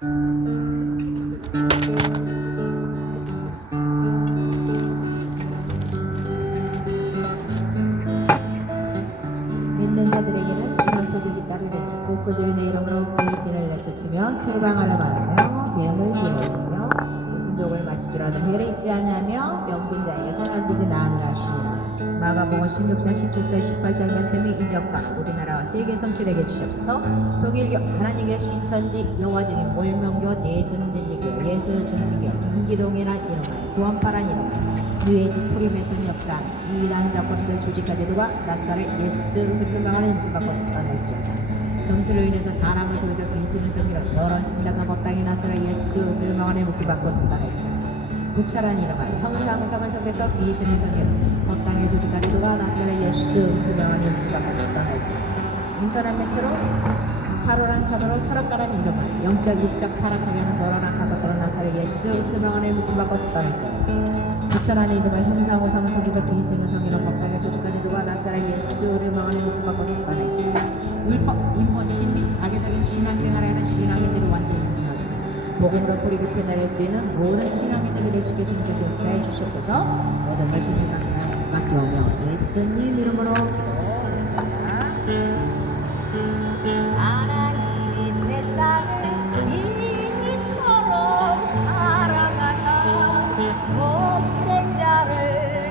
믿는 자들에게는 이런 표적이 따르리니 그들이 내 이름으로 귀신을 내쫓으며 수강하려 말하며 병을 이루며 무슨 독을 마시지라도 해를 잊지 않으며 병든 자에게 손을 떼지 나으라 하시니라. 마가복음 16장 17절 18절 말씀이 이적과 우리나라와 세계 성취되게 주셨소서. 독일교 하나님의 신천지 여호와주님 몰명교 대순진리교 예수중심교 김기동이란 이름하여 구원파란 이름하여 유해지 프리메션 역사 이단 자권을 조직가들과 낯살을 예수 그리스도 명하는 이름을 받고 떠날지어다. 점수로 인해서 사람을 속에서 귀신을 섬기러 여러 신당과 법당에 나서라 예수 그리스도 명하는 이름을 받고 떠날지어다. 부차란 이름하여 형상성을 속에서 귀신을 섬기러 법당의 조직가들과 낯살을 예수 그리스도 명하는 이름을 받고 떠날지어다. 인터넷 매체로 파로란 카드로 철학가란 이름하여 영적 육적 타락하게 하는 너러란 카드로 나사를 예수 그리스도 명하는 이름을 받고 떠날지어다. 부천하는 이름과 형상호상을 속에서 귀신을 섬기러 법당의 조직까지 누가 낯설아 예수를 망하는 것을 받고 떠나있죠. 율법, 인본, 신비, 악의적인 신앙생활에는 신앙인들을 완전히 무너지고 복음으로 뿌리고 피어날 수 있는 모든 신앙인들을 되시게 주님께서 역사해 주셨어서 모든 걸 주님 맡겨오며 예수님 이름으로 하나님이 세상을 이처럼 사랑하사 목생자를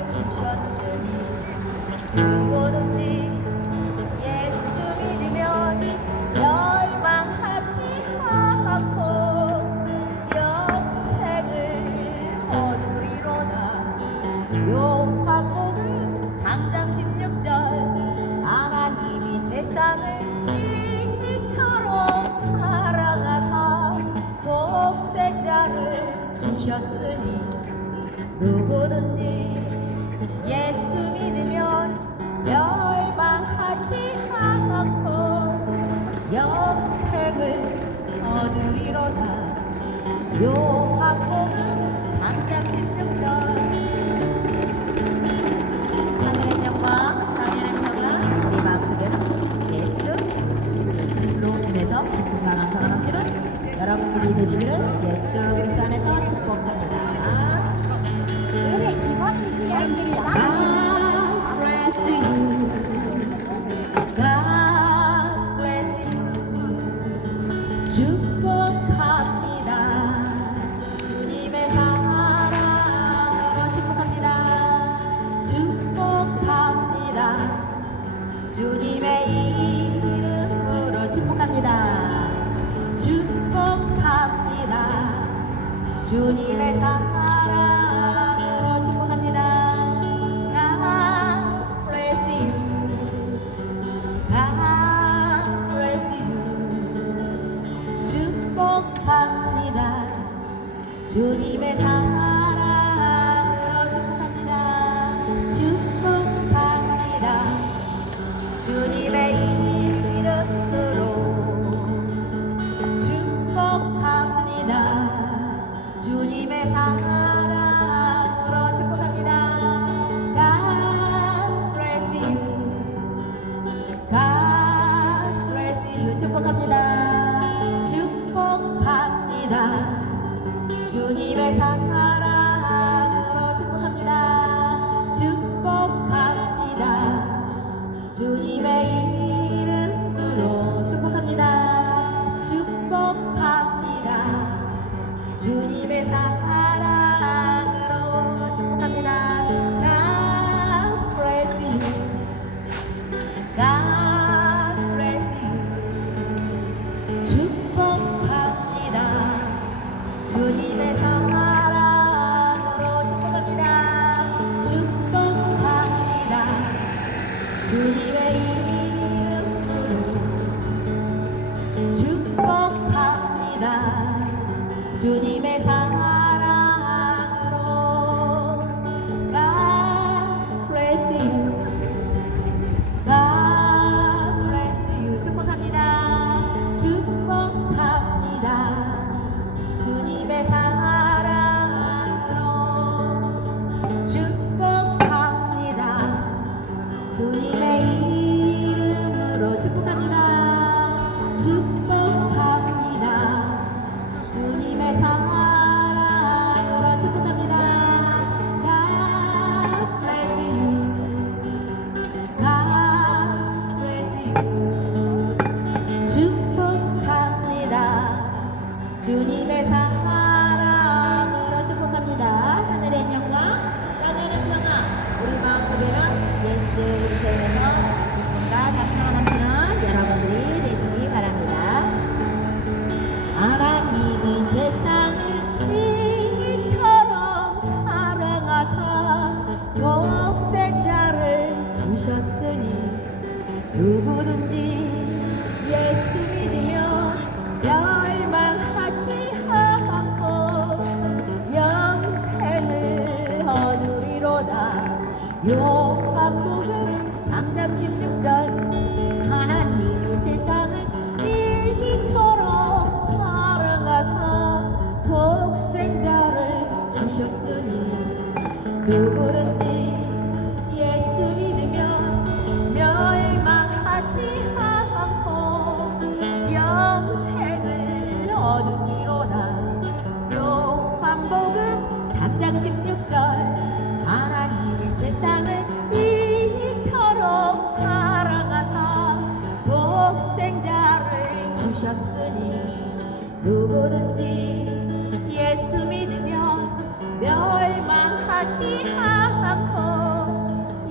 주셨으니 누구든지 예수 믿으면 멸망하지 않고 영생을 얻으리로다. 요한복음 3장 16절 하나님이 세상을 이처럼 사랑하사 독생자를 주셨으니 누구든지 예수 믿으면 멸망하지 않고 영생을 얻으리로다. 요한복음 3장 16절. 하늘의 영광 당연의 평강 우리 마음속에는 예수 그리스도 안에서 건강한 사랑 넘치는 여러분들이 되시기를 예수 그리스도 안에서 축복합니다. 그래 기본이 이야기야. God bless you. God bless you. 축복합니다. 주님의 사랑으로 축복합니다. 축복합니다. 주님의 이름으로 축복합니다. 축복합니다. 주님의 사랑으로 축복합니다. God bless you. God bless you. 축복합니다. 주님의 사랑으로 축복합니다. 축복합니다. 주님의 이름으로 축복합니다. 주님의 사랑으로 축복합니다. God bless you. God bless you. 축복합니다. 축복합니다. 주님의 사랑으로 축복합니다. 축복합니다. 주님의 이름으로 축복합니다. 축복합니다. 주님의 사랑으로 축복합니다. God bless you. God bless you. 축복합니다. 주님의 사랑으로 축복합니다. 축복합니다. 주님의 이름으로 축복합니다. 주님의 사랑으로 God bless you. God bless you. 축복합니다. 축복합니다. 주님의 사랑으로 축복합니다. 주님의 이름으로 축복합니다. 축복합니다. 누구든지 예수 믿으면 멸망하지 않고 영생을 얻으리로다. 요한복음 3장 16절 하나님이 세상을 이처럼 사랑하사 독생자를 주셨으니 누구든지 예수 믿으면 멸망하지 않고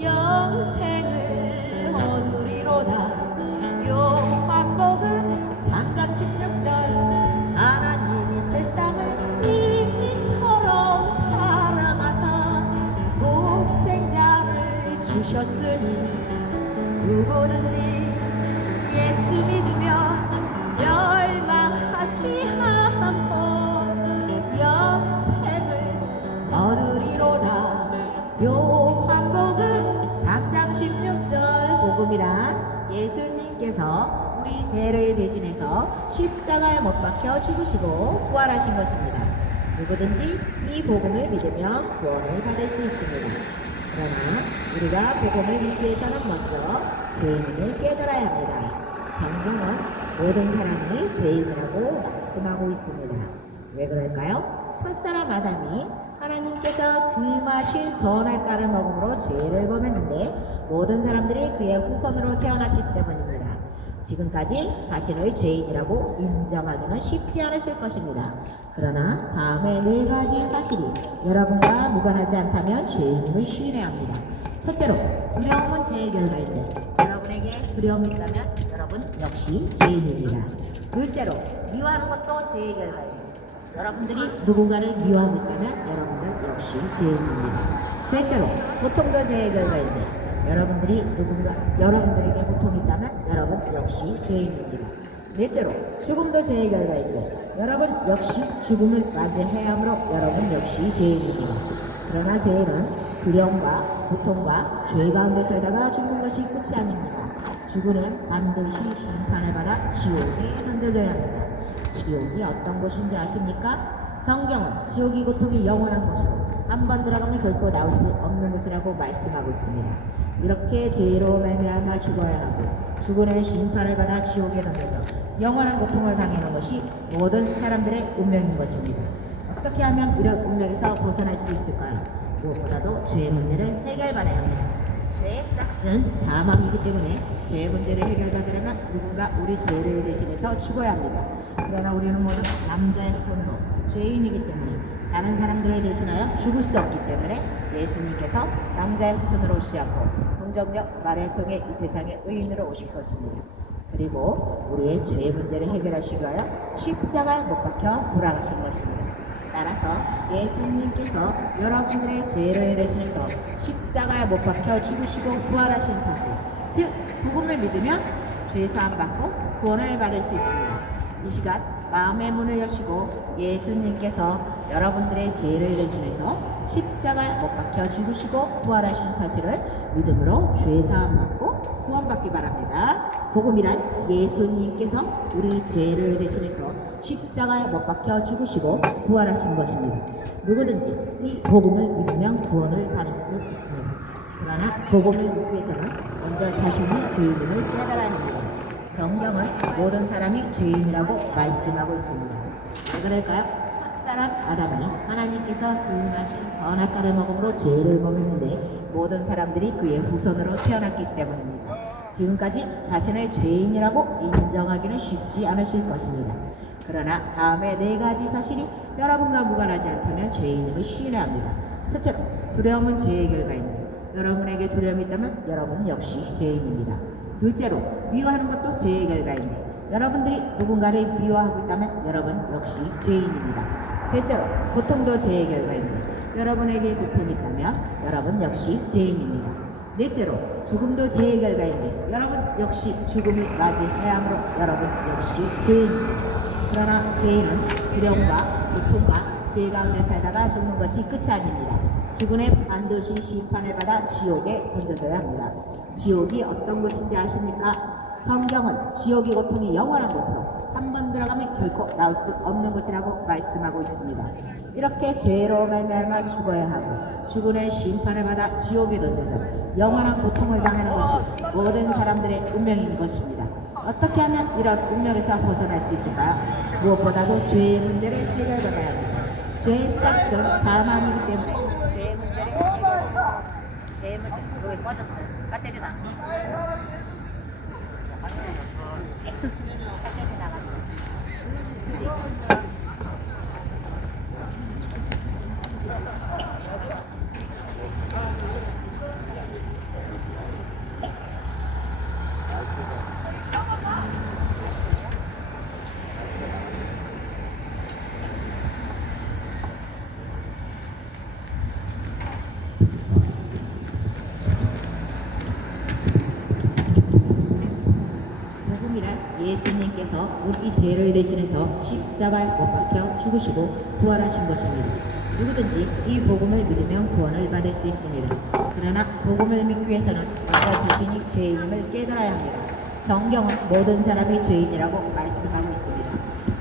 영생을 얻으리로다. 요한복음 3장 16절 하나님이 세상을 이처럼 사랑하사 독생자를 주셨으니 누구든지 예수 믿으면 멸망하지 않고 영생을 얻으리로다. 요한복음 3장 16절 복음이란 예수님께서 우리 죄를 대신해서 십자가에 못 박혀 죽으시고 부활하신 것입니다. 누구든지 이 복음을 믿으면 구원을 받을 수 있습니다. 그러나 우리가 복음을 믿기 위해서는 먼저 죄인을 깨달아야 합니다. 성경은 모든 사람이 죄인이라고 말씀하고 있습니다. 왜 그럴까요? 첫사람 아담이 하나님께서 금하신 선악과를 먹음으로 죄를 범했는데 모든 사람들이 그의 후손으로 태어났기 때문입니다. 지금까지 자신의 죄인이라고 인정하기는 쉽지 않으실 것입니다. 그러나 다음에 4가지 사실이 여러분과 무관하지 않다면 죄인임을 시인해야 합니다. 첫째로, 두려움은 죄의 결과인데 여러분에게 두려움이 있다면 여러분 역시 죄인입니다. 둘째로, 미워하는 것도 죄의 결과입니다. 여러분들이 누군가를 미워하고 있다면 여러분들 역시 죄인입니다. 셋째로, 고통도 죄의 결과인데 여러분들에게 고통이 있다면 여러분 역시 죄인입니다. 넷째로, 죽음도 죄의 결과인데 여러분 역시 죽음을 맞이해야 하므로 여러분 역시 죄인입니다. 그러나 죄인은 두려움과 고통과 죄 가운데 살다가 죽는 것이 끝이 아닙니다. 죽음은 반드시 심판을 받아 지옥에 던져져야 합니다. 지옥이 어떤 곳인지 아십니까? 성경은 지옥이 고통이 영원한 곳이고 한 번 들어가면 결코 나올 수 없는 곳이라고 말씀하고 있습니다. 이렇게 죄로 말미암아 죽어야 하고 죽음의 심판을 받아 지옥에 던져져 영원한 고통을 당하는 것이 모든 사람들의 운명인 것입니다. 어떻게 하면 이런 운명에서 벗어날 수 있을까요? 무엇보다도 죄의 문제를 해결받아야 합니다. 죄의 싹은 사망이기 때문에 죄의 문제를 해결받으려면 누군가 우리 죄를 대신해서 죽어야 합니다. 그러나 우리는 모두 남자의 손으로 죄인이기 때문에 다른 사람들을 대신하여 죽을 수 없기 때문에 예수님께서 남자의 후손으로 오시지 않고 동정력 말을 통해 이 세상에 의인으로 오실 것입니다. 그리고 우리의 죄의 문제를 해결하시기 위하여 십자가에 못 박혀 돌아가신 것입니다. 따라서 예수님께서 여러분들의 죄를 대신해서 십자가에 못 박혀 죽으시고 부활하신 사실, 즉 복음을 믿으면 죄 사함 받고 구원을 받을 수 있습니다. 이 시간 마음의 문을 여시고 예수님께서 여러분들의 죄를 대신해서 십자가에 못 박혀 죽으시고 부활하신 사실을 믿음으로 죄 사함 받고 구원받기 바랍니다. 복음이란 예수님께서 우리 죄를 대신해서 십자가에 못 박혀 죽으시고 부활하신 것입니다. 누구든지 이 복음을 믿으면 구원을 받을 수 있습니다. 그러나 복음을 믿기 위해서는 먼저 자신이 죄인임을 깨달아야 합니다. 성경은 모든 사람이 죄인이라고 말씀하고 있습니다. 왜 그럴까요? 첫사람 아담이 하나님께서 금하신 선악과를 먹음으로 죄를 범했는데 모든 사람들이 그의 후손으로 태어났기 때문입니다. 지금까지 자신을 죄인이라고 인정하기는 쉽지 않으실 것입니다. 그러나 다음에 4가지 사실이 여러분과 무관하지 않다면 죄인임을 시인해야 합니다. 첫째로, 두려움은 죄의 결과입니다. 여러분에게 두려움이 있다면 여러분 역시 죄인입니다. 둘째로, 미워하는 것도 죄의 결과인데 여러분들이 누군가를 미워하고 있다면 여러분 역시 죄인입니다. 셋째로, 고통도 죄의 결과인데 여러분에게 고통이 있다면 여러분 역시 죄인입니다. 넷째로, 죽음도 죄의 결과인데 여러분 역시 죽음을 맞이해야 하므로 여러분 역시 죄인입니다. 그러나 죄인은 두려움과 고통과 죄 가운데 살다가 죽는 것이 끝이 아닙니다. 죽음에 반드시 심판을 받아 지옥에 던져져야 합니다. 지옥이 어떤 곳인지 아십니까? 성경은 지옥의 고통이 영원한 곳으로 한 번 들어가면 결코 나올 수 없는 곳이라고 말씀하고 있습니다. 이렇게 죄로 말미암아 죽어야 하고 죽음의 심판을 받아 지옥에 던져져 영원한 고통을 당하는 것이 모든 사람들의 운명인 것입니다. 어떻게 하면 이런 운명에서 벗어날 수 있을까요? 무엇보다도 죄의 문제를 해결받아야 합니다. 죄의 싹은 사망이기 때문에 죄의 문제를 해결받아야 합니다. 죄의 문제, 왜 꺼졌어요? 배터리 나갔어요. 배터리 나갔어요. 예수님께서 우리 죄를 대신해서 십자가에 못 박혀 죽으시고 부활하신 것입니다. 누구든지 이 복음을 믿으면 구원을 받을 수 있습니다. 그러나 복음을 믿기 위해서는 우리가 자신이 죄인임을 깨달아야 합니다. 성경은 모든 사람이 죄인이라고 말씀하고 있습니다.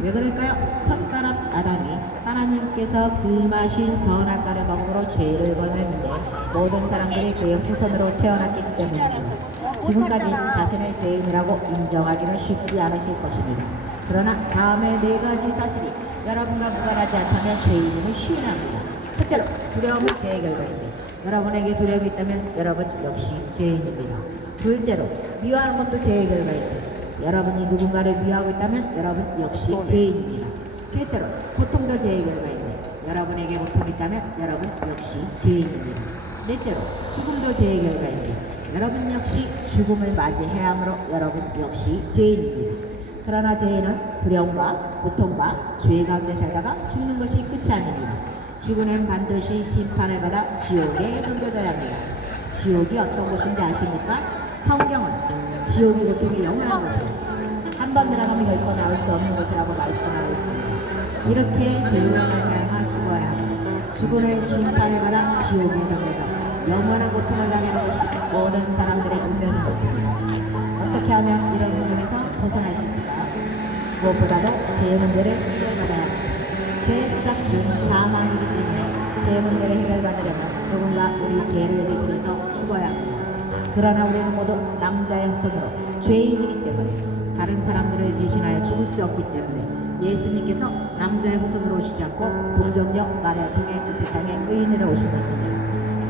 왜 그럴까요? 첫사람 아담이 하나님께서 금하신 선악과를 먹음으로 죄를 범했는데 모든 사람들이 그의 후손으로 태어났기 때문입니다. 지금까지 자신을 죄인이라고 인정하기는 쉽지 않으실 것입니다. 그러나 다음에 네 가지 사실이 여러분과 무관하지 않다면 죄인임을 시인합니다. 첫째로 두려움은 죄의 결과인데 여러분에게 두려움이 있다면 여러분 역시 죄인입니다. 둘째로 미워하는 것도 죄의 결과인데 여러분이 누군가를 미워하고 있다면 여러분 역시 죄인입니다. 셋째로 고통도 죄의 결과인데 여러분에게 고통이 있다면 여러분 역시 죄인입니다. 넷째로 죽음도 죄의 결과인데 여러분 역시 죽음을 맞이해야 하므로 여러분 역시 죄인입니다. 그러나 죄인은 두려움과 고통과 죄 가운데 살다가 죽는 것이 끝이 아닙니다. 죽음은 반드시 심판을 받아 지옥에 던져져야 합니다. 지옥이 어떤 곳인지 아십니까? 성경은 지옥의 고통이 영원한 곳이고 한 번 들어가면 결코 나올 수 없는 곳이라고 말씀하고 있습니다. 이렇게 죄로 말미암아 죽어야 하고 죽음의 심판을 받아 지옥에 던져져 영원한 고통을 당하는 것이 모든 사람들의 운명인 것입니다. 어떻게 하면 이런 운명에서 벗어날 수 있을까요? 무엇보다도 죄의 문제를 해결받아야 합니다. 죄의 싹은 사망이기 때문에 죄의 문제를 해결받으려면 누군가 우리 죄를 대신해서 죽어야 합니다. 그러나 우리는 모두 남자의 후손으로 죄인이기 때문에 다른 사람들을 대신하여 죽을 수 없기 때문에 예수님께서 남자의 후손으로 오시지 않고 동정녀 마리아를 통해 이 세상에 의인으로 오신 것입니다.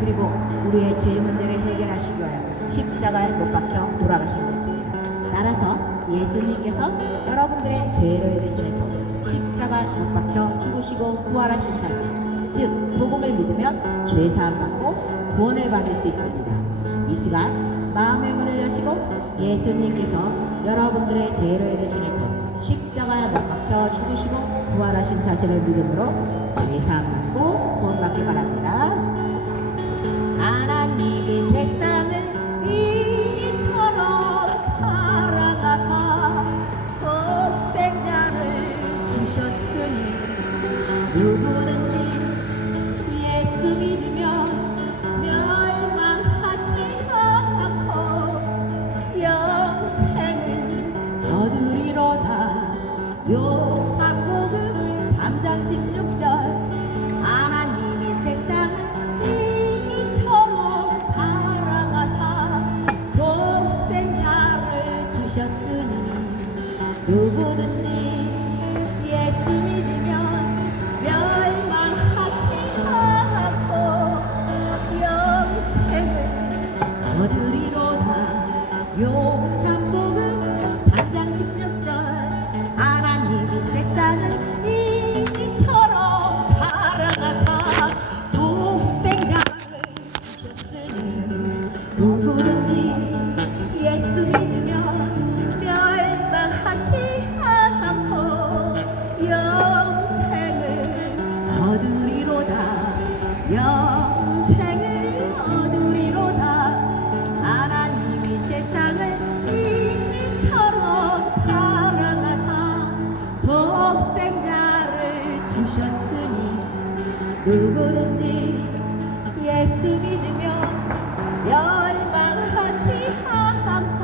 그리고 우리의 죄 문제를 해결하시기 위하여 십자가에 못 박혀 돌아가신 것입니다. 따라서 예수님께서 여러분들의 죄를 대신해서 십자가에 못 박혀 죽으시고 부활하신 사실, 즉 복음을 믿으면 죄 사함 받고 구원을 받을 수 있습니다. 이 시간 마음의 문을 여시고 예수님께서 여러분들의 죄를 대신해서 십자가에 못 박혀 죽으시고 부활하신 사실을 믿음으로 죄 사함 받고 구원받기 바랍니다. 하나님이 세상을 이처럼 사랑하사 독생자를 주셨으니 누구든지 예수 믿으며 멸망하지 않고 영생을 얻으리로다. 요한복음 3장 16절 하나님이 세상을 누구든지 예수 믿으면 멸망하지 않고 영생을 얻으리로다. 요한복음 3장 16절 하나님이 세상을 이처럼 사랑하사 독생자를 주셨으니 누구든지 예수 믿으면 멸망하지 않고 영생을 얻으리로다. 영생을 얻으리로다. 하나님이 세상을 이처럼 사랑하사 독생자를 주셨으니 누구든지 예수 믿으며 멸망하지 않고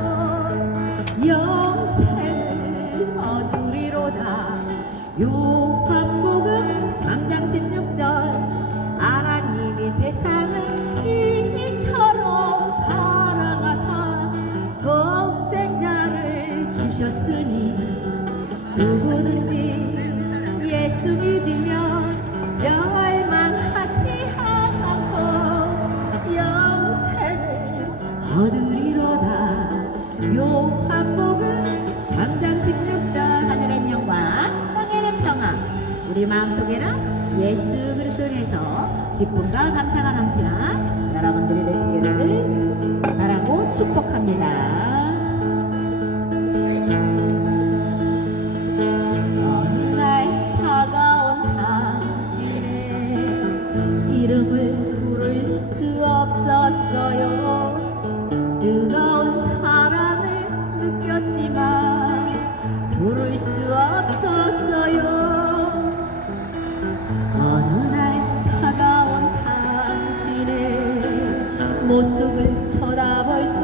요한복음 3장 16절 하나님이 세상을 이처럼 사랑하사 독생자를 주셨으니 누구든지 예수 믿으면 멸망하지 않고 영생을 얻으리로다. 요한복음 3장 16절 하늘엔 영광 땅에는 평화 우리 마음속에는 예수 그리스도에서 기쁨과 감사가 넘치나 여러분들이 되시기를 바라고 축복합니다. 어느 날 다가온 당신의 이름을 부를 수 없었어요. 뜨거운 사랑을 느꼈지만 부를 수 없었어요. 어느 날 다가온 당신의 모습을 쳐다볼 수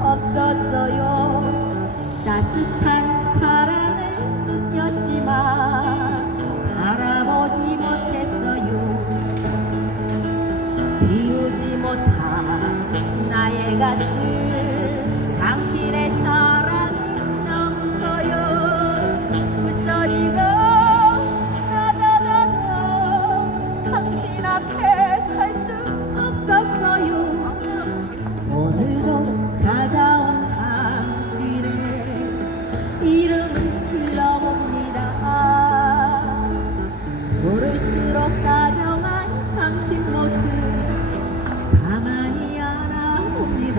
없었어요. 따뜻한 사랑을 느꼈지만 바라보지 못했어요. 비우지 못한 나의 가슴 당신의 사랑이 너무 커요. 부서지고 낮아져도 당신 앞에 설 수 없었어요. 오늘도 찾아온 당신의 이름을 불러봅니다. 모를수록 다정한 당신 모습 가만히 알아봅니다.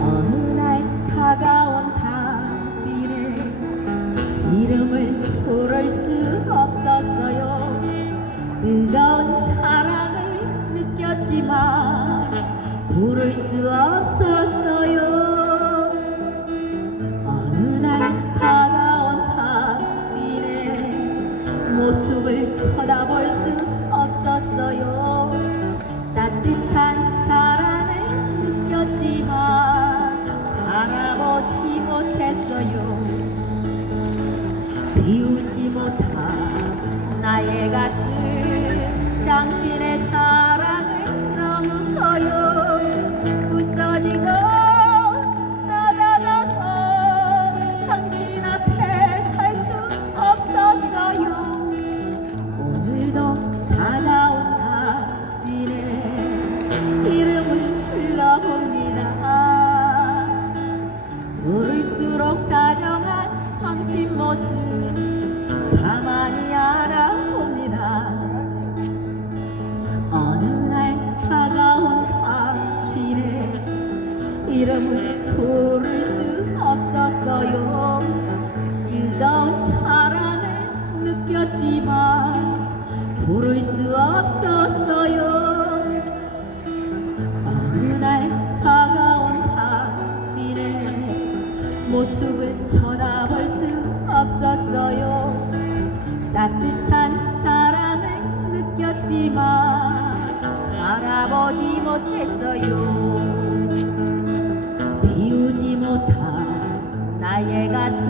어느 날 다가온 당신의 이름을 부를 수 없었어요. 뜨거운 사랑을 느꼈지만 부를 수 없었어요. 어느 날 다가온 당신의 모습을 쳐다볼 수 없었어요. 따뜻한 사랑을 느꼈지만 바라보지 못했어요. 비우지 못한 나의 가슴 당신의 사랑을 너무 커요. 부서지고 낮아져도 당신 앞에 설 수 없었어요. 오늘도 찾아온 당신의 이름을 불러봅니다. 모를수록 다정한 당신 모습 가만히 알아봅니다. 어느 날 다가온 당신의 이름을 부를 수 없었어요. 뜨거운 사랑을 느꼈지만 부를 수 없었어요. 어느 날 다가온 당신의 모습을 쳐다볼 수 없었어요. 따뜻한 사랑을 느꼈지만 알아보지 못했어요. 비우지 못한 나의 가슴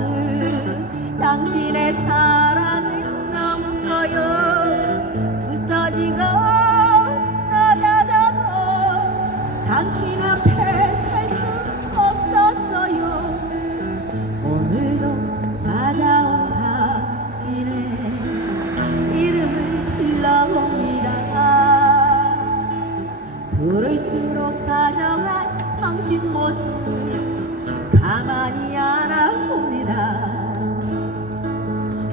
당신의 사랑은 너무 커요. 부서지고 낮아져도 당신 앞에 설 수 없었어요. 오늘도 찾아온 당신의 이름을 불러봅니다. 부를수록 다정한 당신 모습 가만히 알아봅니다.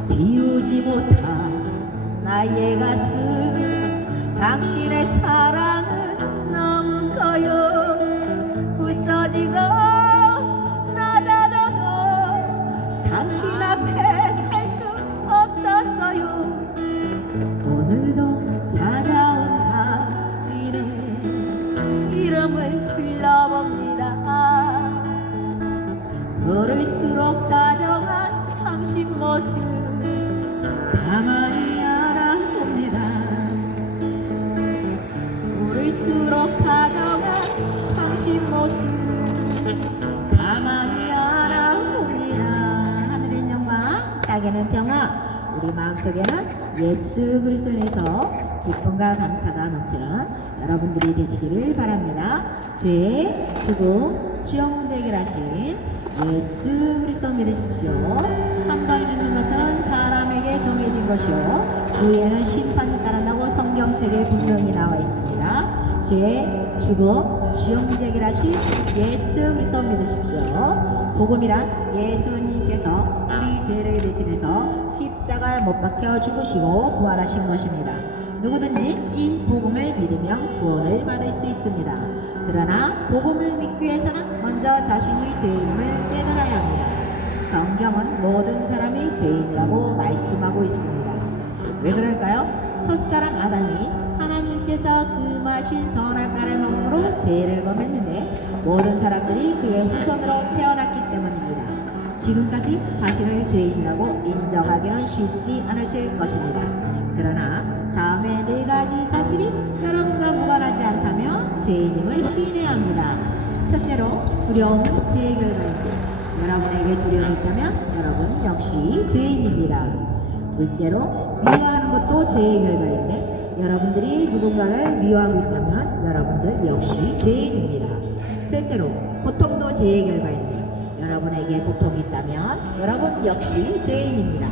비우지 못한 나의 가슴 당신의 사랑은 너무 커요. 부서지고 낮아져도 당신 앞에 설 수 없었어요. 오늘도 찾아온 당신의 이름을 불러봅니다. 모를수록 다정한 당신 모습 가만히 알아봅니다. 모를수록 다정한 당신 모습 가만히 알아봅니다. 하늘의 영광 세상에는 평화, 우리 마음속에는 예수 그리스도 안에서 기쁨과 감사가 넘치는 여러분들이 되시기를 바랍니다. 죄, 죽음, 지옥 문제 해결하신 예수 그리스도 믿으십시오. 한 번 죽는 것은 사람에게 정해진 것이요 그 후에는 심판이 따른다고 성경책에 분명히 나와 있습니다. 죄, 죽음, 지옥 문제 해결하신 예수 그리스도 믿으십시오. 복음이란 예수님께서 우리 죄를 대신해서 십자가에 못 박혀 죽으시고 부활하신 것입니다. 누구든지 이 복음을 믿으면 구원을 받을 수 있습니다. 그러나 복음을 믿기 위해서는 먼저 자신의 죄인임을 깨달아야 합니다. 성경은 모든 사람이 죄인이라고 말씀하고 있습니다. 왜 그럴까요? 첫사랑 아담이 하나님께서 금하신 선악과를 먹음으로 죄를 범했는데 모든 사람들이 그의 후손으로 태어났기 때문입니다. 지금까지 자신을 죄인이라고 인정하기는 쉽지 않으실 것입니다. 그러나 다음에 네 가지 사실이 여러분과 무관하지 않다면 죄인임을 시인해야 합니다. 첫째로 두려움은 죄의 결과입니다. 여러분에게 두려움이 있다면 여러분 역시 죄인입니다. 둘째로 미워하는 것도 죄의 결과인데 여러분들이 누군가를 미워하고 있다면 여러분들 역시 죄인입니다. 셋째로 고통도 죄의 결과인데 여러분에게 고통이 있다면 여러분 역시 죄인입니다.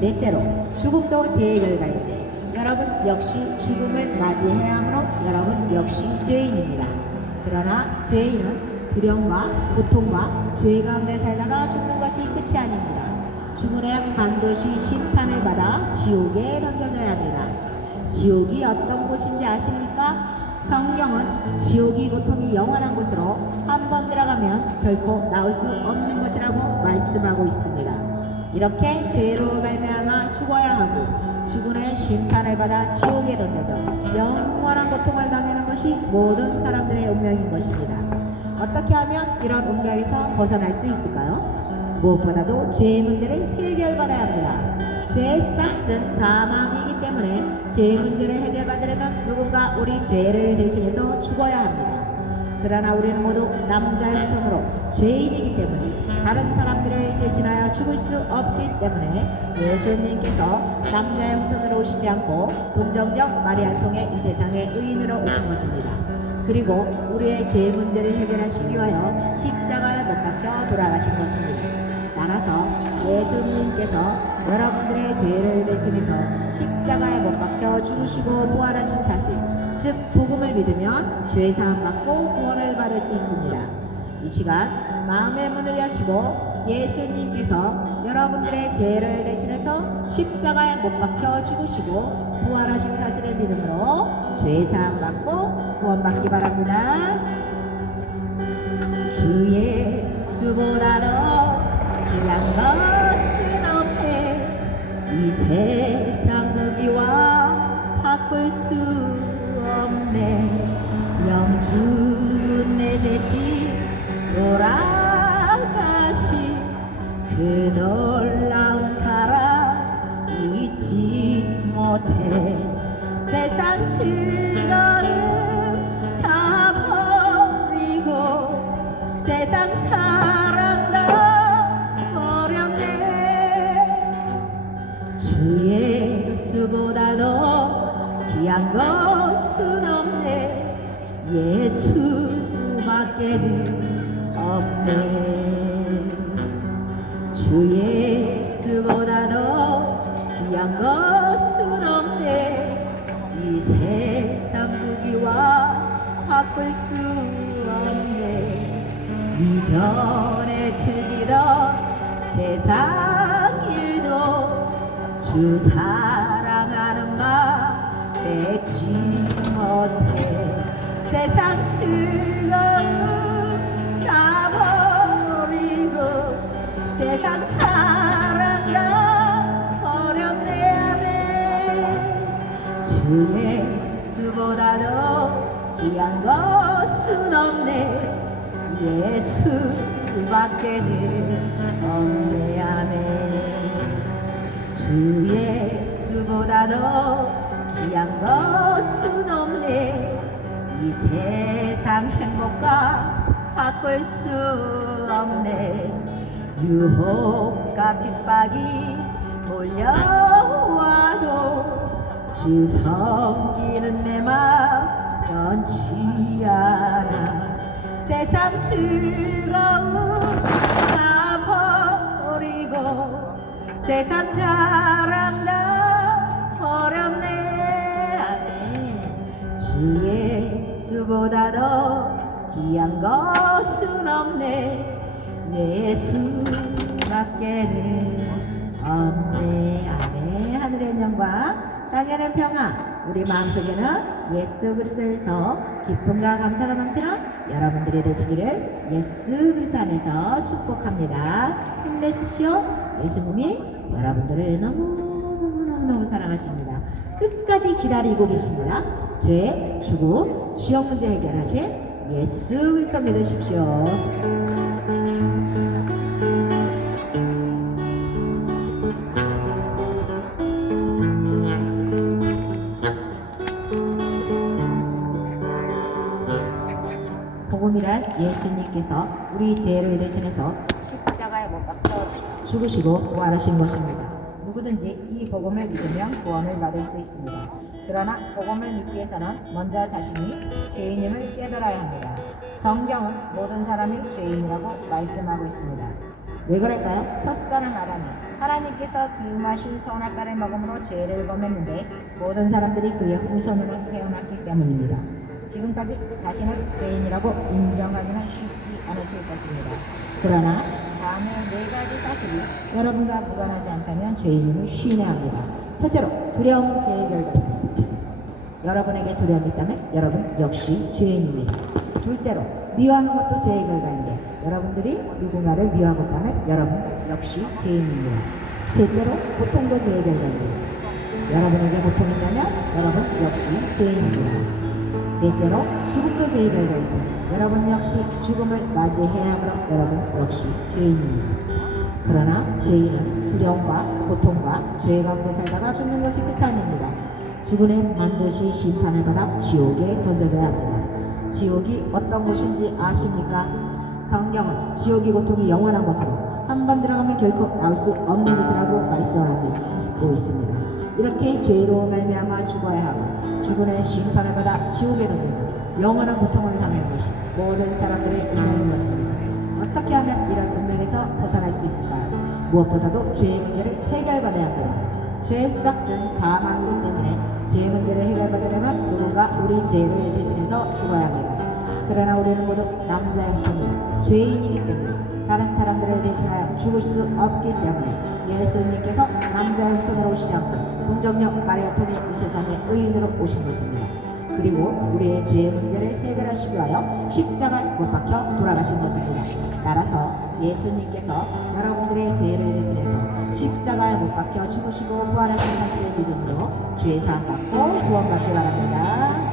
넷째로 죽음도 죄의 결과인데 여러분 역시 죽음을 맞이해야 하므로 여러분 역시 죄인입니다. 그러나 죄인은 두려움과 고통과 죄 가운데 살다가 죽는 것이 끝이 아닙니다. 죽으려 반드시 심판을 받아 지옥에 던져져야 합니다. 지옥이 어떤 곳인지 아십니까? 성경은 지옥이 고통이 영원한 곳으로 한 번 들어가면 결코 나올 수 없는 것이라고 말씀하고 있습니다. 이렇게 죄로 말미암아 죽어야 하고 죽음의 심판을 받아 지옥에 던져져 영원한 고통을 당하는 것이 모든 사람들의 운명인 것입니다. 어떻게 하면 이런 운명에서 벗어날 수 있을까요? 무엇보다도 죄의 문제를 해결받아야 합니다. 죄의 싹은 사망이기 때문에 죄의 문제를 해결받으려면 누군가 우리 죄를 대신해서 죽어야 합니다. 그러나 우리는 모두 남자의 손으로 죄인이기 때문에 다른 사람들을 대신하여 죽을 수 없기 때문에 예수님께서 남자의 후손으로 오시지 않고 동정녀 마리아를 통해 이 세상의 의인으로 오신 것입니다. 그리고 우리의 죄 문제를 해결하시기 위하여 십자가에 못 박혀 돌아가신 것입니다. 따라서 예수님께서 여러분들의 죄를 대신해서 십자가에 못 박혀 죽으시고 부활하신 사실, 즉 복음을 믿으면 죄사함 받고 구원을 받을 수 있습니다. 이 시간 마음의 문을 여시고 예수님께서 여러분들의 죄를 대신해서 십자가에 못 박혀 죽으시고 부활하신 사실을 믿음으로 죄사함 받고 구원받기 바랍니다. 주 예수보다도 귀한 것은 없네. 이 세상 무기와 바꿀 수 없네. 영주 내 대신 돌아가신 그 놀라운 사랑 잊지 못해. 세상 즐거움 다 버리고 세상 사랑 다 버렸네. 주 예수보다도 귀한 것은 없네. 예수밖에는 없네. 주 예수보다도 귀한 것은 없네. 이 세상 무기와 바꿀 수 없네. 이전에 즐기던 세상 일도 주 사랑하는 마음 뺏지 못해. 세상 즐거움 다 버리고 세상 사랑 다 버렸네. 주 예수보다도 귀한 것은 없네. 예수밖에는 없네. 아멘. 주 예수보다도 귀한 것은 없네. 이 세상 행복과 바꿀 수 없네. 유혹과 핍박이 몰려와도 주 섬기는 내 마음 변치 않아. 세상 즐거움 다 버리고 세상 자랑 다 버렸네. 아멘. 주 예수보다 더 귀한 것은 없네. 예수밖에는 없네. 아멘. 하늘의 영광 땅에는 평화 우리 마음속에는 예수 그리스도에서 기쁨과 감사가 넘치는 여러분들이 되시기를 예수 그리스도 안에서 축복합니다. 힘내십시오. 예수님이 여러분들을 너무너무 사랑하십니다. 끝까지 기다리고 계십니다. 죄, 죽음, 지옥 문제 해결하신 예수 그리스도 믿으십시오. 복음이란 예수님께서 우리 죄를 대신해서 십자가에 못 박혀 죽으시고 부활하신 것입니다. 누구든지 이 복음을 믿으면 구원을 받을 수 있습니다. 그러나 복음을 믿기 위해서는 먼저 자신이 죄인임을 깨달아야 합니다. 성경은 모든 사람이 죄인이라고 말씀하고 있습니다. 왜 그럴까요? 첫사랑 아담이 하나님께서 기음하신 선악과를 먹음으로 죄를 범했는데 모든 사람들이 그의 후손으로 태어났기 때문입니다. 지금까지 자신을 죄인이라고 인정하기는 쉽지 않으실 것입니다. 그러나 다음에 4가지 사실이 여러분과 무관하지 않다면 죄인임을 시인해합니다. 첫째로 두려움은 죄의 결과입니다. 여러분에게 두려움이 있다면 여러분 역시 죄인입니다. 둘째로 미워하는 것도 죄의 결과인데 여러분들이 누군가를 미워하고 있다면 여러분 역시 죄인입니다. 셋째로 고통도 죄의 결과입니다. 여러분에게 고통이 있다면 여러분 역시 죄인입니다. 넷째로 죽음도 죄의 결과입니다. 여러분 역시 죽음을 맞이해야 하므로 여러분 역시 죄인입니다. 그러나 죄인은 두려움과 고통과 죄 가운데 살다가 죽는 것이 끝이 아닙니다. 죽은 해 반드시 심판을 받아 지옥에 던져져야 합니다. 지옥이 어떤 곳인지 아십니까? 성경은 지옥의 고통이 영원한 곳으로 한 번 들어가면 결코 나올 수 없는 곳이라고 말씀하고 있습니다. 이렇게 죄로 말미암아 죽어야 하고 죽은 해 심판을 받아 지옥에 던져져 영원한 고통을 당하는 것이 모든 사람들의 운명인 것입니다. 어떻게 하면 이런 운명에서 벗어날 수 있을까요? 무엇보다도 죄의 문제를 해결받아야 합니다. 죄의 싹은 사망이기 때문에 죄의 문제를 해결받으려면 누군가 우리 죄를 대신해서 죽어야 합니다. 그러나 우리는 모두 남자의 후손이라 죄인이기 때문에 다른 사람들을 대신하여 죽을 수 없기 때문에 예수님께서 남자의 후손으로 오시지 않고 동정녀 마리아 통해 이 세상에 의인으로 오신 것입니다. 그리고 우리의 죄의 문제를 해결하시기 위하여 십자가에 못 박혀 돌아가신 것입니다. 따라서 예수님께서 여러분들의 죄를 대신해서 십자가에 못 박혀 죽으시고 부활하신 사실을 믿음으로 죄 사함 받고 구원받기 바랍니다.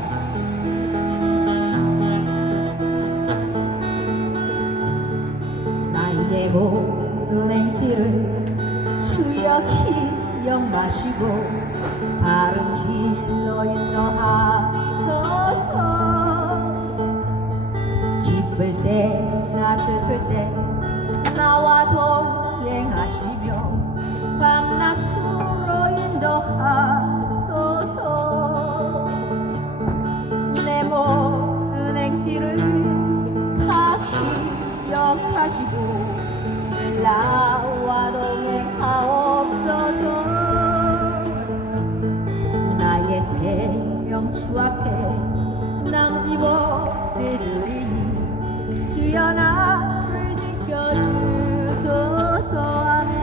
나의 모든 행실을 주여 기억 마시고 바른 길로 인도하소서. 기쁠 때나 슬플 때 나와 동행하시며 밤낮으로 인도하소서. 내 모든 행실을 다 기억하시고 나와 동행하옵소서. 나의 생명 주 앞에 남김없이 드리니 주여 나를 지켜주소서. 아멘.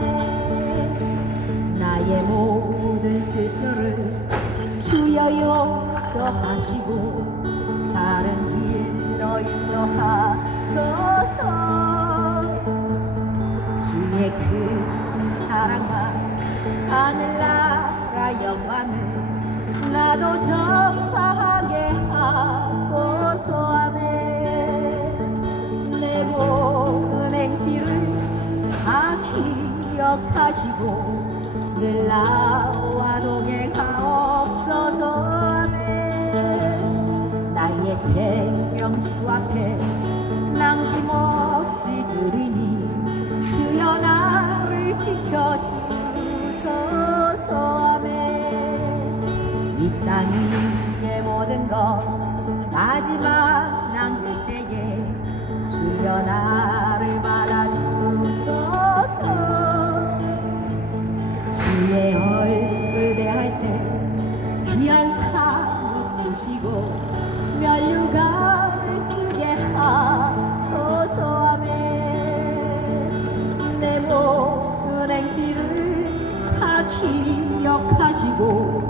나의 모든 실수를 주여 용서하시고 다른 길로 인도하소서. 주의 크신 사랑과 하늘나라 영광을 나도 전파하게 하소서. 아멘. 내 모든 행실을 다 기억하시고 늘 나와 동행하옵소서. 아멘. 나의 생명 주 앞에 남김없이 드리니 주여 나를 지켜주소서. 위의 모든 것 마지막 남길 때에 주여 나를 받아주소서. 주의 얼굴 대할 때 귀한 상 주시고 면류관을 쓰게 하소서. 아멘. 내 모든 행실을 다 기억하시고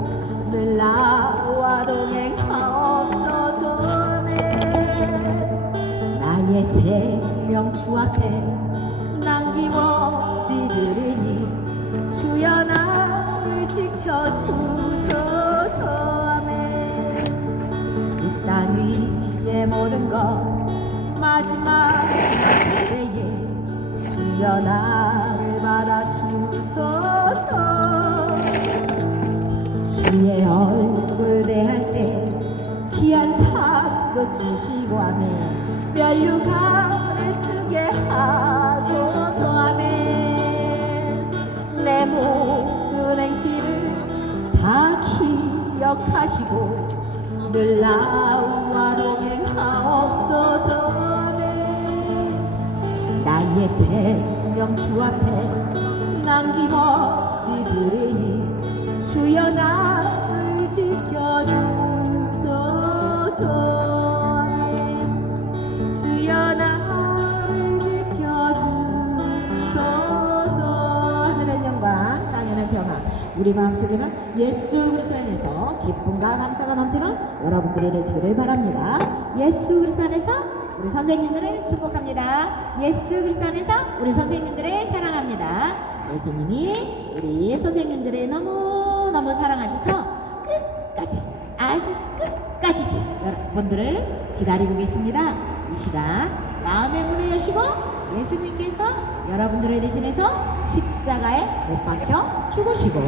늘 나와 동행하옵소서. 아멘. 나의 생명 주 앞에 남김없이 드리니 주여 나를 지켜주소서. 아멘. 이 땅 위의 모든 것 마지막 때에 주여 나를 받아주소서. 주의 얼굴 대할 때 귀한 상급 주시고 아멘. 면류관을 쓰게 하소서. 아멘. 내 모든 행실을 다 기억하시고 늘 나와 동행하옵소서. 아멘. 나의 생명 주 앞에 남김없이 드리니 주여 나를 지켜주소서. 아멘. 주여 나를 지켜주소서. 하늘의 영광 땅에는 평화 우리 마음속에는 예수 그리스도 안에서 기쁨과 감사가 넘치는 여러분들이 되시기를 바랍니다. 예수 그리스도 안에서 우리 선생님들을 축복합니다. 예수 그리스도 안에서 우리 선생님들을 사랑합니다. 예수님이 우리 선생님들을 너무너무 사랑하셔서 끝까지 아주 끝까지 여러분들을 기다리고 계십니다. 이 시간 마음의 문을 여시고 예수님께서 여러분들을 대신해서 십자가에 못 박혀 죽으시고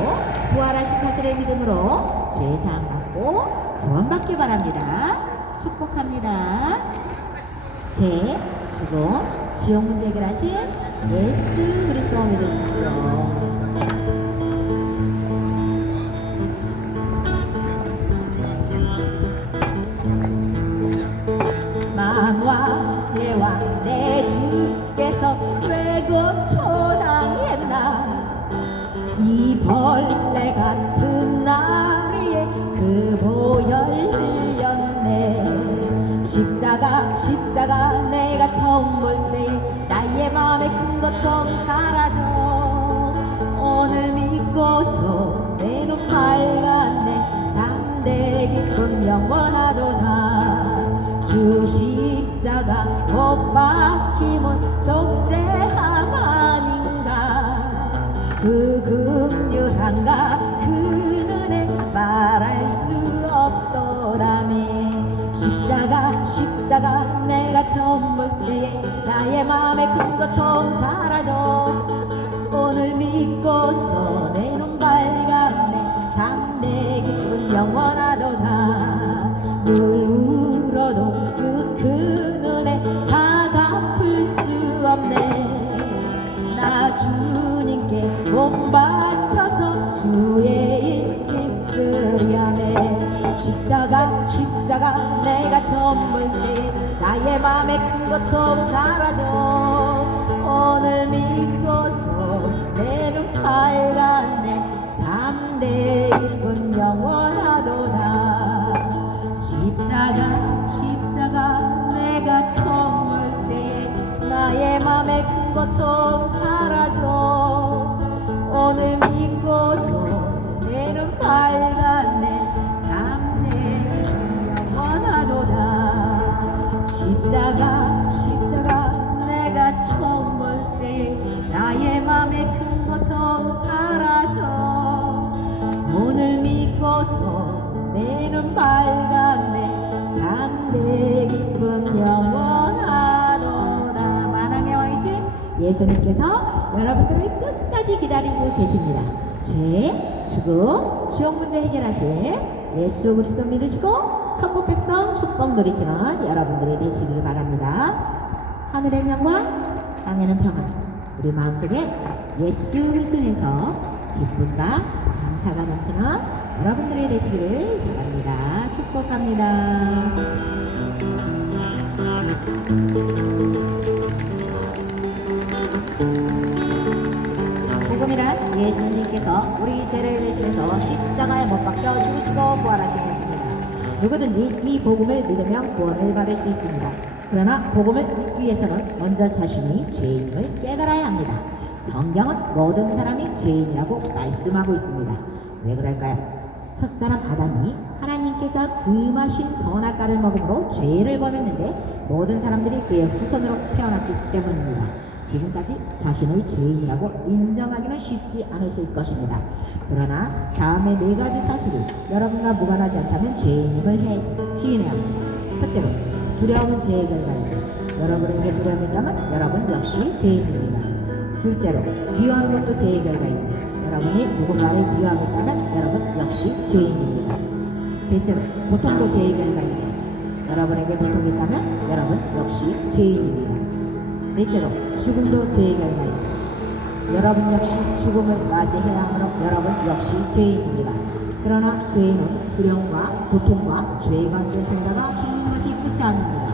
부활하신 사실의 믿음으로 죄사함 받고 구원받기 바랍니다. 축복합니다. 죄, 죽음, 지옥 문제 해결하신 예수 그리스도 믿으십시오. 만왕 대왕 내 주께서 왜 고초당했나. 이 벌레 같은 나리에 그 보혈 흘렸네. 십자가 내가 처음 볼 때 나의 마음에 큰 고통 사라져. 오늘 믿고서 내 눈 밝았네. 잠들기 깊은 영원하도다. 주 십자가 못 박힘은 속죄함 아닌가. 그 긍휼함과 그 은혜 말할 수 없더라며. 십자가 내가 처음 볼 때에 나의 마음에 큰 고통 사라져. 오늘 믿고서 내 눈 밝았네. 잠내 깊은 영원하도다. 늘 울어도 그 은혜 다 갚을 수 없네. 나 주님께 몸 바쳐서 주의 일 힘쓰려네. 십자가 내가 처음 볼 때 나의 맘에 큰 고통 사라져. 오늘 믿고서 내 눈 밝았네. 잠대 깊은 영원하도다. 십자가 내가 처음 볼 때 나의 맘에 큰 고통 사라져. 오늘 믿고서 내 눈 밝았네. 십자가 내가 처음 볼 때 나의 맘에 큰 고통 사라져. 오늘 믿고서 내 눈 밝았네. 잠들 깊은 영원하로다. 만왕의 왕이신 예수님께서 여러분들을 끝까지 기다리고 계십니다. 죄, 죽음, 지옥 문제 해결하실 예수 그리스도 믿으시고 천국 백성 축복 누리시는 여러분들이 되시길 바랍니다. 하늘의 영광, 땅에는 평화. 우리 마음속에 예수 그리스도에서 기쁨과 감사가 넘치는 여러분들이 되시기를 바랍니다. 축복합니다. 복음이란 예수님께서 우리 죄를 대신해서 십자가에 못 박혀 죽으시고 부활하신 것입니다. 누구든지 이 복음을 믿으면 구원을 받을 수 있습니다. 그러나 복음을 믿기 위해서는 먼저 자신이 죄인임을 깨달아야 합니다. 성경은 모든 사람이 죄인이라고 말씀하고 있습니다. 왜 그럴까요? 첫사람 아담이 하나님께서 금하신 선악과를 먹음으로 죄를 범했는데 모든 사람들이 그의 후손으로 태어났기 때문입니다. 지금까지 자신의 죄인이라고 인정하기는 쉽지 않으실 것입니다. 그러나 다음에 4가지 사실이 여러분과 무관하지 않다면 죄인임을 시인해야 합니다. 첫째로, 두려움은 죄의 결과입니다. 여러분에게 두려움이 있다면 여러분 역시 죄인입니다. 둘째로, 비유하는 것도 죄의 결과입니다. 여러분이 누군가를 비유하고 있다면 여러분 역시 죄인입니다. 셋째로, 고통도 죄의 결과입니다. 여러분에게 고통이 있다면 여러분 역시 죄인입니다. 넷째로, 죽음도 죄의 결과입니다. 여러분 역시 죽음을 맞이해야 하므로 여러분 역시 죄인입니다. 그러나 죄인은 두려움과 고통과 죄의 가운데 살다가 죽는 것이 끝이 아닙니다.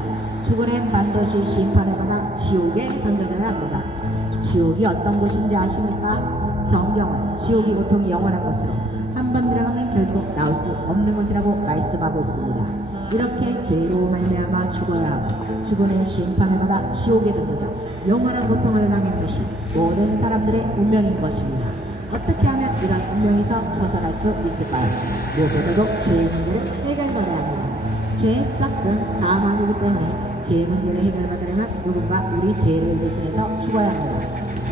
죽으면 반드시 심판을 받아 지옥에 던져져야 합니다. 지옥이 어떤 곳인지 아십니까? 성경은 지옥이 고통이 영원한 곳으로 한 번 들어가면 결국 나올 수 없는 곳이라고 말씀하고 있습니다. 이렇게 죄로 말미암아 죽어야 하고 죽음의 심판을 받아 지옥에 던져져 영원한 고통을 당하는 것이 모든 사람들의 운명인 것입니다. 어떻게 하면 이런 운명에서 벗어날 수 있을까요? 무엇보다도 죄의 문제를 해결받아야 합니다. 죄의 싹은 사망이기 때문에 죄의 문제를 해결받으려면 누군가 우리 죄를 대신해서 죽어야 합니다.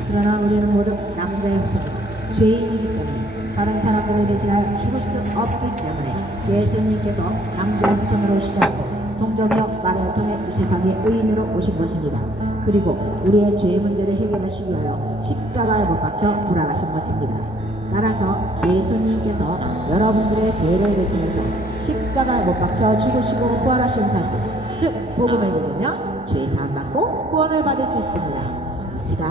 그러나 우리는 모두 남자의 후손이고 죄인이기 때문에 다른 사람들을 대신하여 죽을 수 없기 때문에 예수님께서 남자의 후손으로 오시지 동정역 말을 통해 이 세상에 의인으로 오신 것입니다. 그리고 우리의 죄의 문제를 해결하시기 위하여 십자가에 못 박혀 돌아가신 것입니다. 따라서 예수님께서 여러분들의 죄를 대신해서 십자가에 못 박혀 죽으시고 부활하신 사실, 즉 복음을 믿으면 죄 사함 받고 구원을 받을 수 있습니다. 이 시간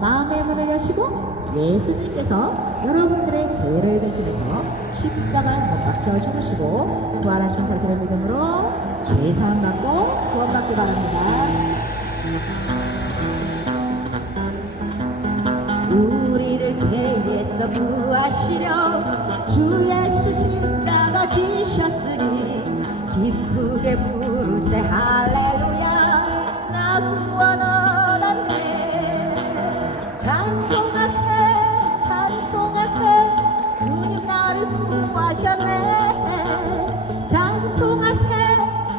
마음의 문을 여시고 예수님께서 여러분들의 죄를 대신해서 십자가에 못 박혀 죽으시고 부활하신 사실을 믿음으로 죄 사함 받고 구원받기 바랍니다. 우리를 죄에서 구하시려 주 예수 십자가 지셨으니 기쁘게 부르세 할렐루야 나 구원 얻었네. 찬송하세 찬송하세 주님 나를 구하셨네. 찬송하세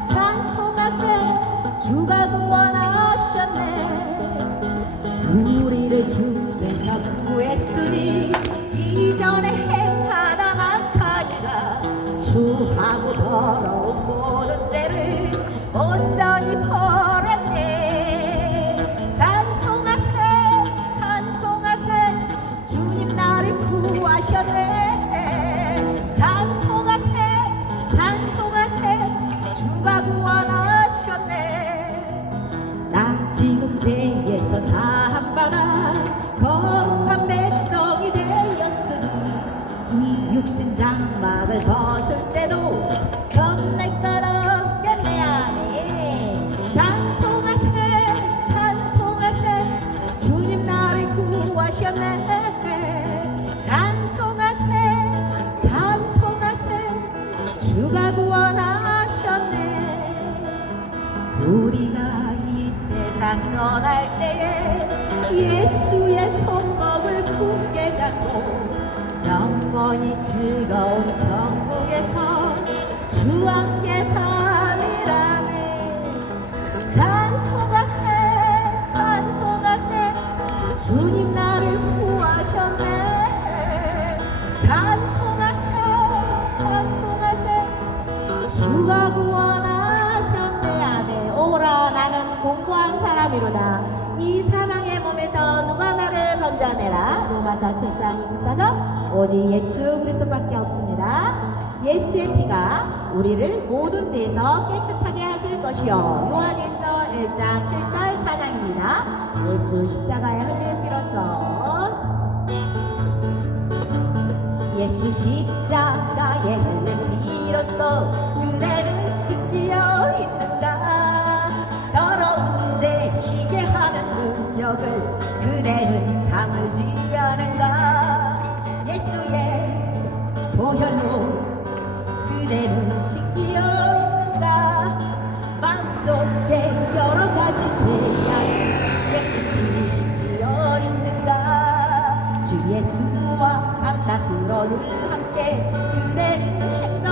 찬송하세 주가 구원하셨네. 우리를 주께서 구했으니 이전에 행하다 막하니라. 주하고 더러운 모든 죄를 온전히 버렸네. 찬송하세 찬송하세 주님 나를 구하셨네. 찬송하세 찬송하세 주가 구원하셨네. 나 지금 죄에서 사함받아 거룩한 백성이 되었으니 이 육신 장막을 벗을 때도 겁날 것 없겠네. 안에 찬송하세 찬송하세 주님 나를 구하셨네. 찬송하세 찬송하세 주가 구원하셨네. 우리가 이 세상 떠날 때에 예수의 손목을 굳게 잡고 영원히 즐거운 천국에서 주 함께 살리라네. 찬송하세 찬송하세 주님 나를 구하셨네. 찬송하세 찬송하세 주가 구원하셨네. 아멘. 오라 나는 공고한 사람이로다. 이 사망의 몸에서 누가 나를 건져내라. 로마서 7장 24절. 오직 예수 그리스도밖에 없습니다. 예수의 피가 우리를 모든 죄에서 깨끗하게 하실 것이요. 요한일서 1장 7절 찬양입니다. 예수 십자가에 흘린 피로써 예수 십자가에 흘린 피로써 그대를 씻기어 있는가. 더러운 죄 희게 하는 능력을 그대는 참을지 않은가. 예수의 보혈로 그대는 씻기어 있는가. 마음속에 여러 가지 죄악 깨끗이 씻기어 있는가. 주 예수와 감다스러 늘 함께 그대는 행동